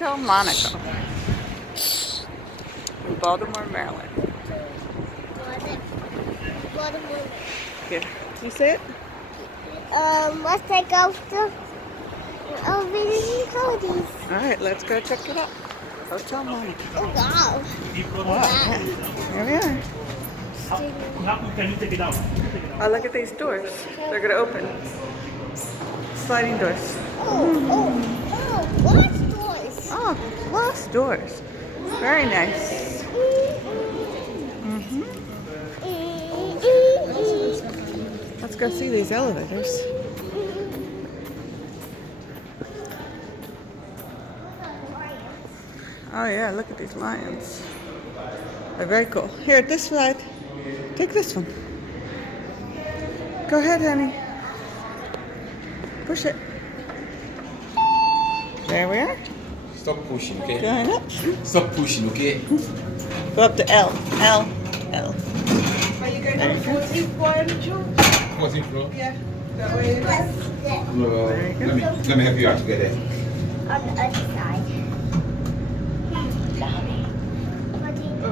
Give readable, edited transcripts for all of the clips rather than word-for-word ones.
Hotel Monaco in Baltimore, Maryland. Baltimore. Yeah, you see it? Let's take out the holidays. All right, let's go check it out. Hotel Monaco. Oh wow. Wow. Here we are. Oh, look at these doors. They're gonna open. Sliding doors. Glass doors. Oh, glass doors. Very nice. Let's go see these elevators. Oh yeah, look at these lions. They're very cool. Here, this side. Take this one. Go ahead, honey. Push it. There we are. Stop pushing, okay? Going up. Stop pushing, okay? Go up to L. L. L. Are you going to 14th floor, Joe? 14th floor? Yeah. That way. Let me help you out to get there. On the other side.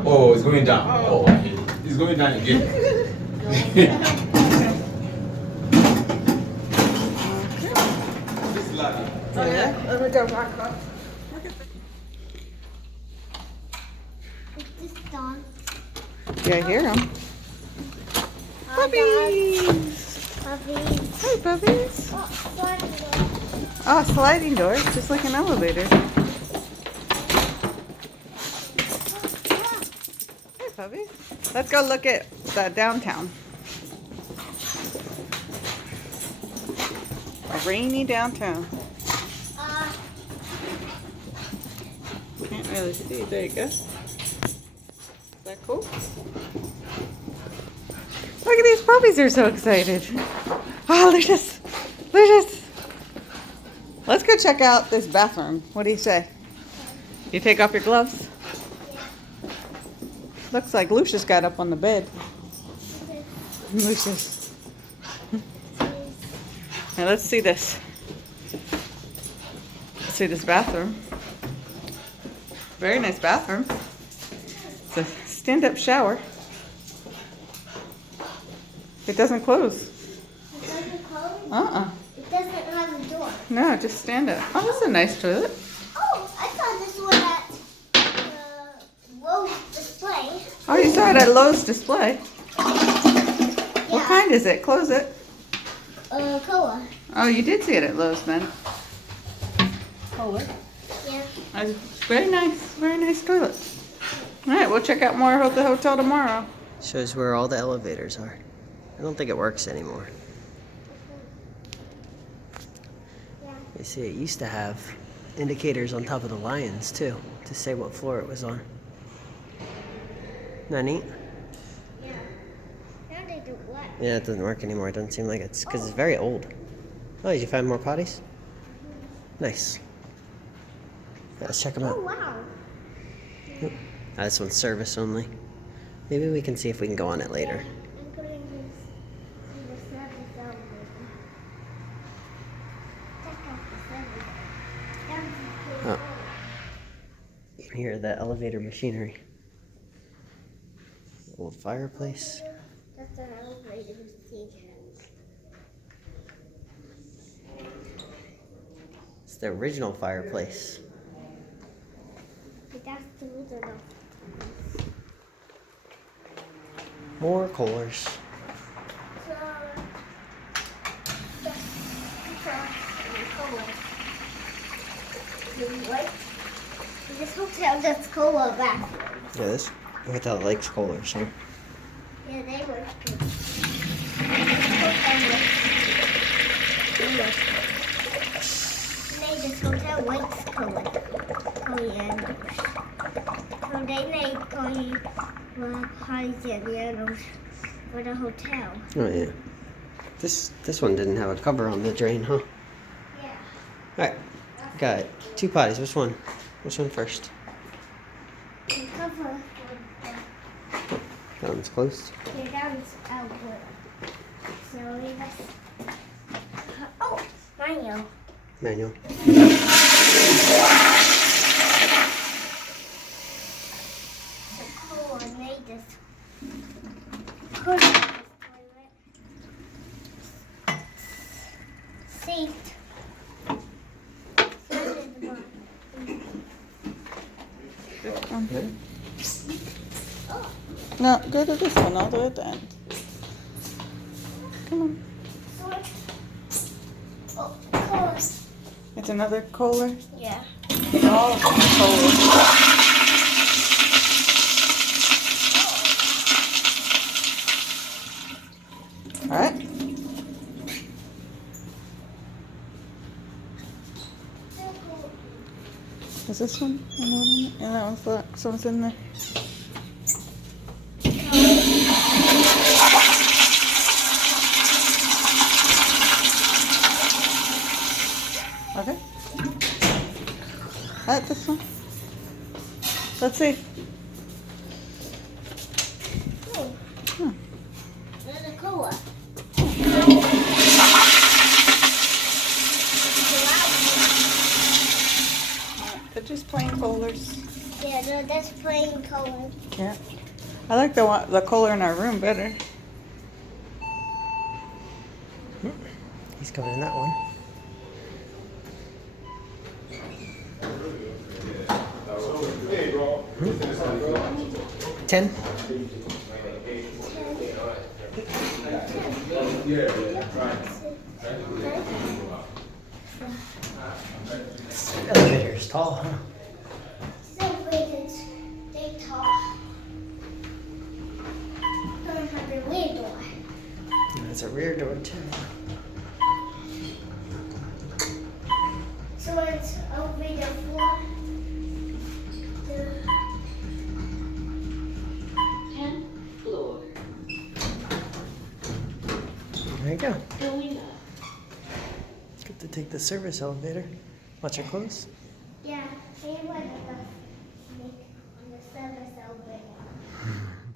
Oh, it's going down. Oh, okay. It's going down again. This is lobby. Oh, yeah. Let me go back up. Is this dog? Yeah, I hear them. Puppies. Puppies. Hey, puppies. Oh, sliding doors, just like an elevator. Hey, puppies. Let's go look at the downtown. A rainy downtown. Can't really see. There you go. Is that cool? Look at these puppies, they're so excited. Oh, Lucius. Lucius. Let's go check out this bathroom. What do you say? You take off your gloves? Looks like Lucius got up on the bed. Lucius. Now let's see this. Let's see this bathroom. Very nice bathroom. It's a stand-up shower. It doesn't close. It doesn't close? Uh-uh. It doesn't have a door. No, just stand up. Oh, that's a nice toilet. Oh, I saw this one at Lowe's display. Oh, you saw it at Lowe's display. Yeah. What kind is it? Close it. Kohler. Oh, you did see it at Lowe's then. Kohler. Yeah. Very nice toilet. All right, we'll check out more of the hotel tomorrow. Shows where all the elevators are. I don't think it works anymore. Yeah. You see, it used to have indicators on top of the lions too, to say what floor it was on. Isn't that neat? Yeah. Now they do what? Yeah, it doesn't work anymore. It doesn't seem like it's because it's very old. Oh, did you find more potties? Nice. Yeah, let's check them Oh, out. wow. This one's service only. Maybe we can see if we can go on it later. I'm putting this in the service elevator. Check out the service. Oh. You can hear the elevator machinery. Old fireplace. That's an elevator machine. It's the original fireplace. But that's the original. More Kohlers. So, this hotel does Kohler bathroom. Yeah, this hotel likes Kohlers, huh? Yeah, they were good. Made this hotel likes Kohler. Coriander. So they made coriander for the hotel. Oh yeah. This one didn't have a cover on the drain, huh? Yeah. Alright. Got 2 potties. Which one? Which one first? The cover That one's closed. here down's outward. So we just. Oh, manual. Manual. take this. Put this toilet. Saved. No, go to this one all the way at the end. Come on. Oh, Kohler. It's another Kohler. Yeah. All of them are Kohler. All right. Is this one? Yeah, that one's locked. Someone's in there. Okay. Alright, this one. Let's see. Oh, Hmm. another Kohler. They're just plain Kohlers. Yeah, no, that's plain Kohler. Yeah. I like the Kohler in our room better. He's going in that one. Hmm? 10. This elevator is tall, huh? So big, they're tall. Don't have a rear door. There's a rear door too. So it's over the floor. There you go. Good to take the service elevator. Watch it close. Yeah, they want to make on the service elevator.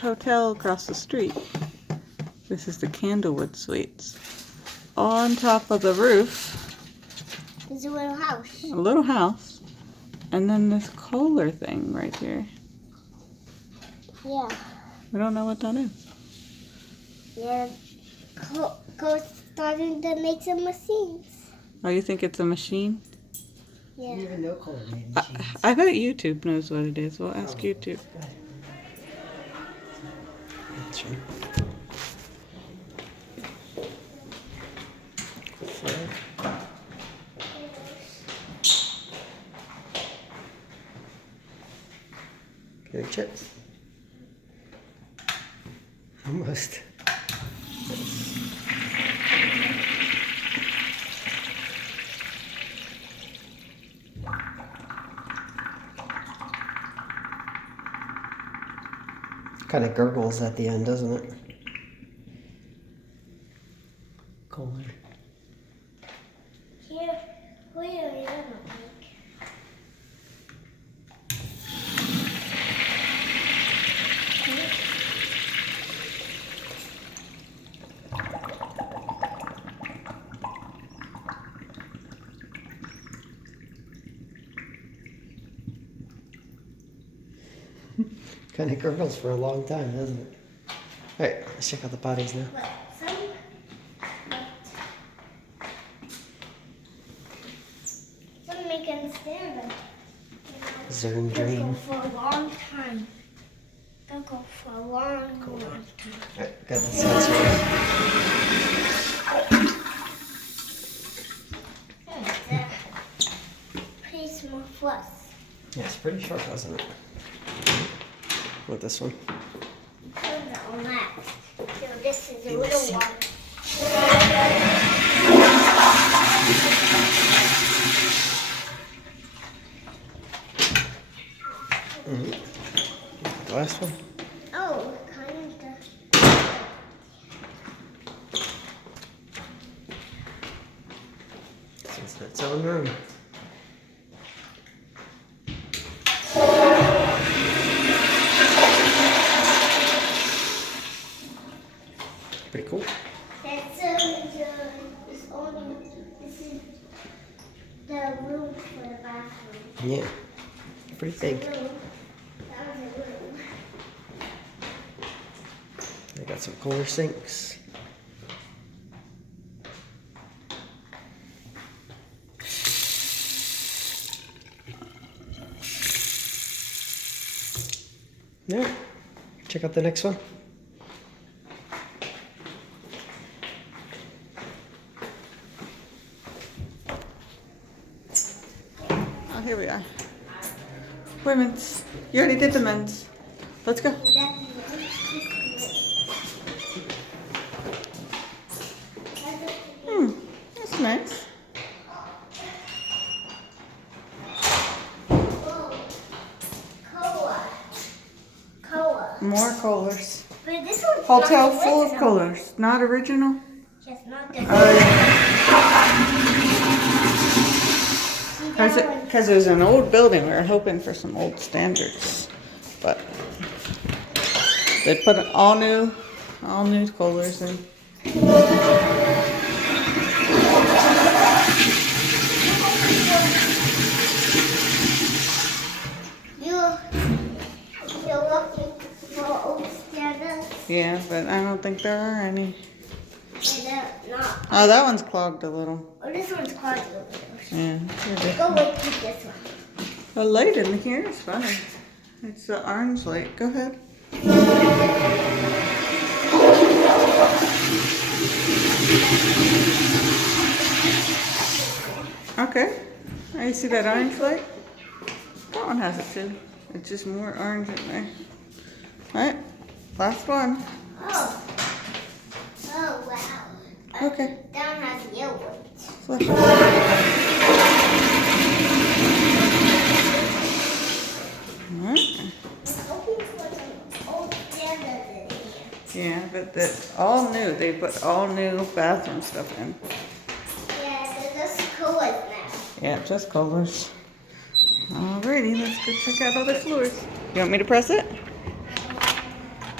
Hotel across the street. This is the Candlewood Suites. On top of the roof, There's a little house. a little house, and then this Kohler thing right here. Yeah. We don't know what that is. Yeah. Go starting to make some machines. Oh, you think it's a machine? Yeah. You even know Kohler made machines. I bet YouTube knows what it is. We'll ask YouTube. That's right. Good chips. Almost. Kind of gurgles at the end, doesn't it? Kohler. Here, where are you like? Kind of gurgles for a long time, doesn't it? Alright, let's check out the bodies now. But some make them stand up. Zern They'll go Dream. for a long time. They'll go for a long, long time. Alright, got the sensor. pretty short, wasn't it? With this one. On that. So this is a You little see. one. The last one. Oh, kind of. This is its own room. Pretty cool. That's this is the room for the bathroom. Yeah. Pretty big. Room. That was a room. They got some Kohler sinks. Yeah. Check out the next one. Oh, here we are. Women's. You already did the men's. Let's go. That's nice. Kohler. More Kohlers. But this one's Hotel not full of original. Kohlers. Not original? Just not the Oh, yeah. Because it was an old building. We were hoping for some old standards. But they put all new Kohlers in. You're looking for old standards. Yeah, but I don't think there are any. They're not. Oh, that one's clogged a little. Oh, this one's clogged over there. Yeah. Go wait with this one. The light in here is funny. It's the orange light. Go ahead. Okay. Oh, you see that orange light? That one has it too. It's just more orange in there. Alright. Last one. Oh. Oh, wow. Okay. That one has yellow lights. Flush it. Alright. Hoping for some old standards in here. Yeah, but that's all new. They put all new bathroom stuff in. Yeah, they're just coolers now. Yeah, just Kohlers. Alrighty, let's go check out other floors. You want me to press it?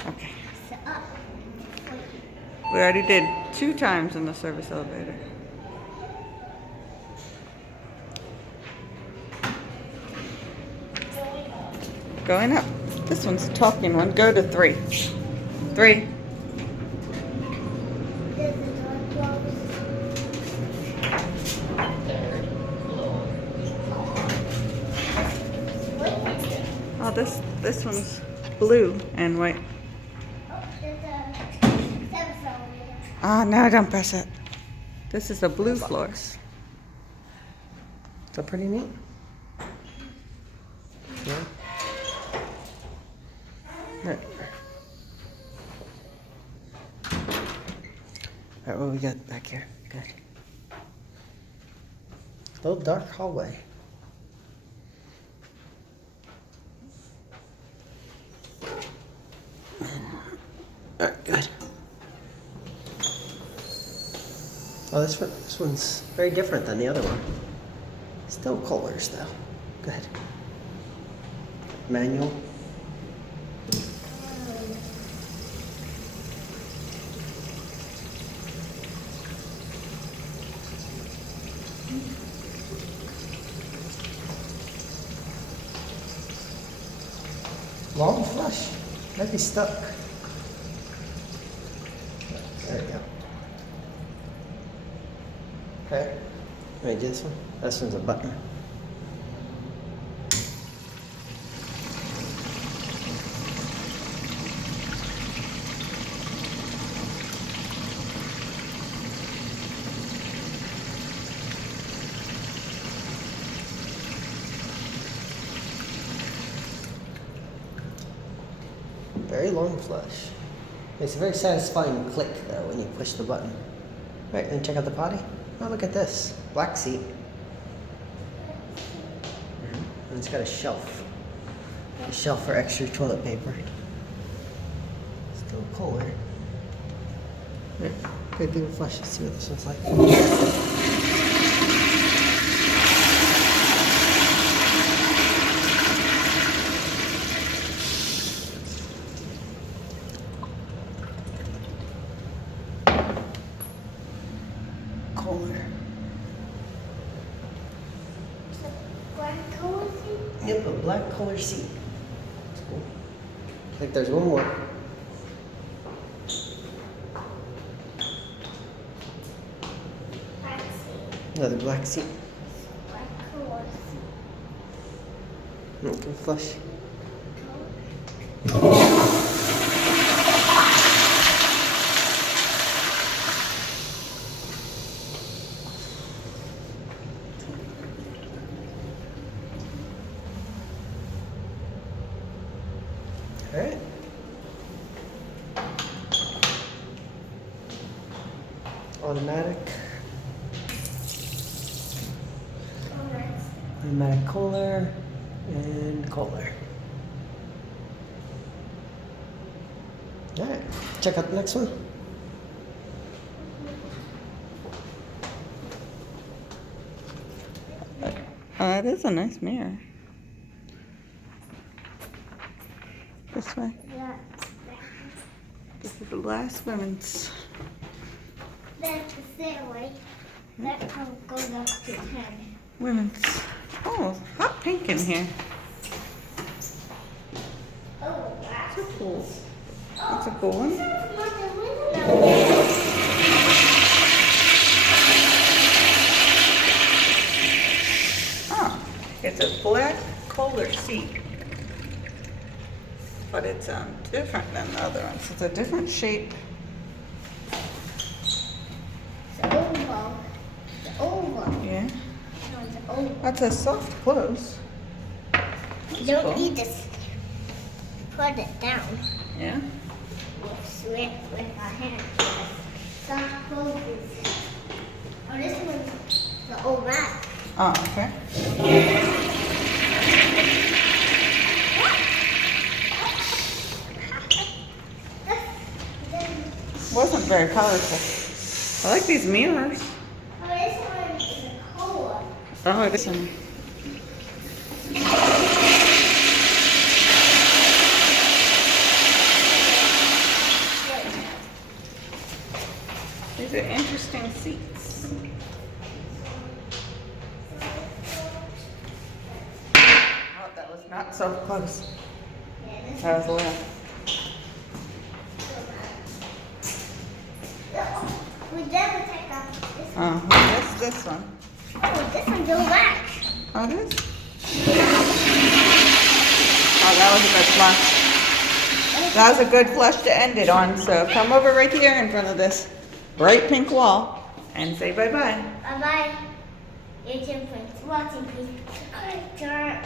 Okay. So up. We already did 2 times in the service elevator. Going up. This one's a talking one. Go to 3. 3. There's the door closed. Oh, this one's blue and white. Oh, there's a service elevator. Ah, no, don't press it. This is a blue floor. Is that pretty neat? Yeah. Right. Alright, what we got back here? Good. Little dark hallway. Alright, good. Oh, this one's very different than the other one. Still Kohlers though. Good. Manual. Long flush. Might be stuck. There we go. Okay. Wait, this one? This one's a button. Very long flush. It's a very satisfying click though when you push the button. Right, and check out the potty. Oh, look at this. Black seat. And it's got a shelf. A shelf for extra toilet paper. Still Kohler. Right, go do a flush. Let's see what this one's like. Kohler. Black color seat? Yep, a black Kohler seat. That's cool. I think there's one more. Black seat. Another black seat. Black color seat. Okay, flush. All right. Automatic. Automatic Kohler and Kohler. All right. Check out the next one. That is a nice mirror. This way. Yeah. This is the last women's. That's the stairway. That one goes up to 10. Women's. Oh, hot pink in here. Oh, wow. That's a cool. That's a cool one. Oh, it's a black Kohler seat. But it's different than the other ones. It's a different shape. The oval. The oval. Yeah. No, the oval. That's a soft close. You don't cool. need to put it down Yeah. with our hand. Soft closes. Oh, this one's the old rat. Oh, okay. Wasn't very colorful. I like these mirrors. Oh, this one is a color. Oh, it is. These are interesting seats. Oh, that was not so close. Yeah, this That was a little. we never take off this one. Oh, that's this one. Oh, this one goes back. Oh, it is? Oh, that was a good flush. That was a good flush to end it on. So come over right here in front of this bright pink wall and say bye-bye. Bye-bye. YouTube friends watching, please subscribe to my